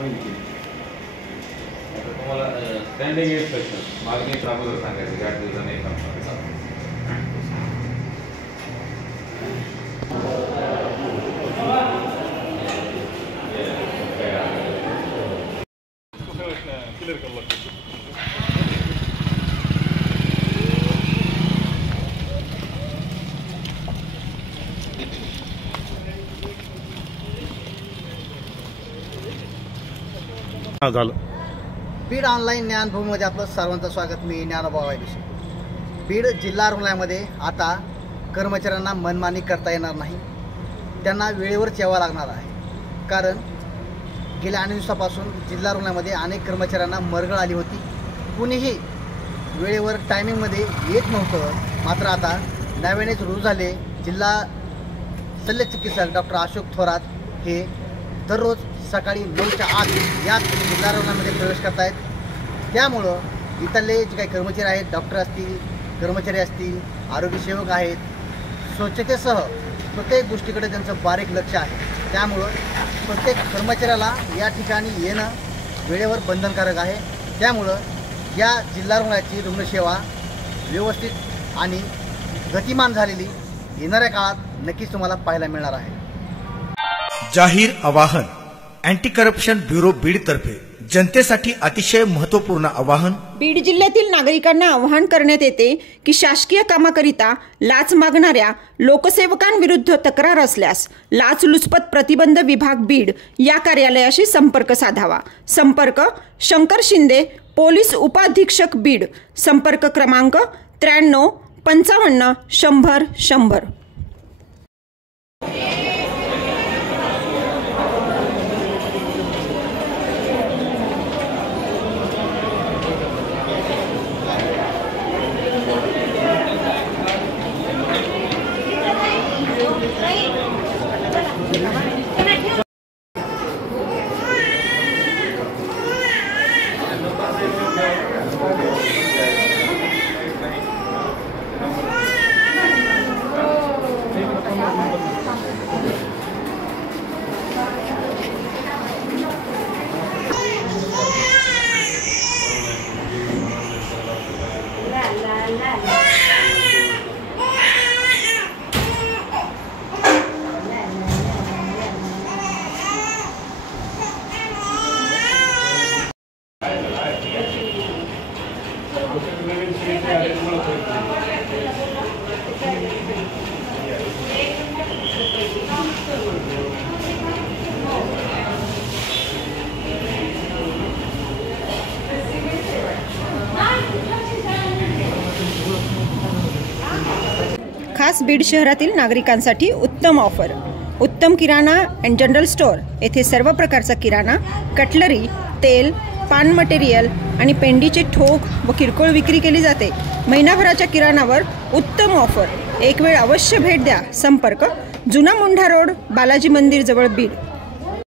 तुम्हाला standing inspection मागणी अगोदर सांगायचं 8 दिवसांनी एक झालं. बीड ऑनलाईन ज्ञानभूमीमध्ये आपलं सर्वांचं स्वागत. मी ज्ञानोबा वायदेशी. बीड जिल्हा रुग्णालयामध्ये आता कर्मचाऱ्यांना मनमानी करता येणार नाही, त्यांना वेळेवरच यावं लागणार आहे. कारण गेल्या अनेक दिवसापासून जिल्हा रुग्णालयामध्ये अनेक कर्मचाऱ्यांना मरगळ आली होती. कुणीही वेळेवर टायमिंगमध्ये येत नव्हतं. मात्र आता नव्यानेच रुजू झाले जिल्हा शल्य चिकित्सक डॉक्टर अशोक थोरात हे दररोज सकाळी 9च्या आत याच जिल्हा रुग्णालयामध्ये प्रवेश करत आहेत. त्यामुळं इथले जे काही कर्मचारी आहेत, डॉक्टर असतील, कर्मचारी असतील, आरोग्यसेवक आहेत, स्वच्छतेसह प्रत्येक गोष्टीकडे त्यांचं बारीक लक्ष आहे. त्यामुळं प्रत्येक कर्मचाऱ्याला या ठिकाणी येणं वेळेवर बंधनकारक आहे. त्यामुळं या जिल्हा रुग्णालयाची रुग्णसेवा व्यवस्थित आणि गतिमान झालेली येणाऱ्या काळात नक्कीच तुम्हाला पाहायला मिळणार आहे. जाहीर आवाहन अँटी करप्शन ब्युरो बीड तर्फे जनतेसाठी अतिशय महत्त्वपूर्ण आवाहन. बीड जिल्ह्यातील नागरिकांना आवाहन करण्यात येते की शासकीय कामाकरिता लाच मागणाऱ्या लोकसेवकांविरुद्ध तक्रार असल्यास लाचलुचपत प्रतिबंध विभाग बीड या कार्यालयाशी संपर्क साधावा. संपर्क शंकर शिंदे, पोलीस उपाधीक्षक बीड. संपर्क क्रमांक 93 55 100 100. खास बीड शहरातील नागरिकांसाठी उत्तम ऑफर. उत्तम किराणा अँड जनरल स्टोअर येथे सर्व प्रकारचा किराणा, कटलरी, तेल, पान मटेरियल आणि पेंडीचे ठोक व किरकोळ विक्री केली जाते. महिनाभराच्या किराणावर उत्तम ऑफर. एक वेळ अवश्य भेट द्या. संपर्क जुना मुंढा रोड, बालाजी मंदिर जवळ बीड.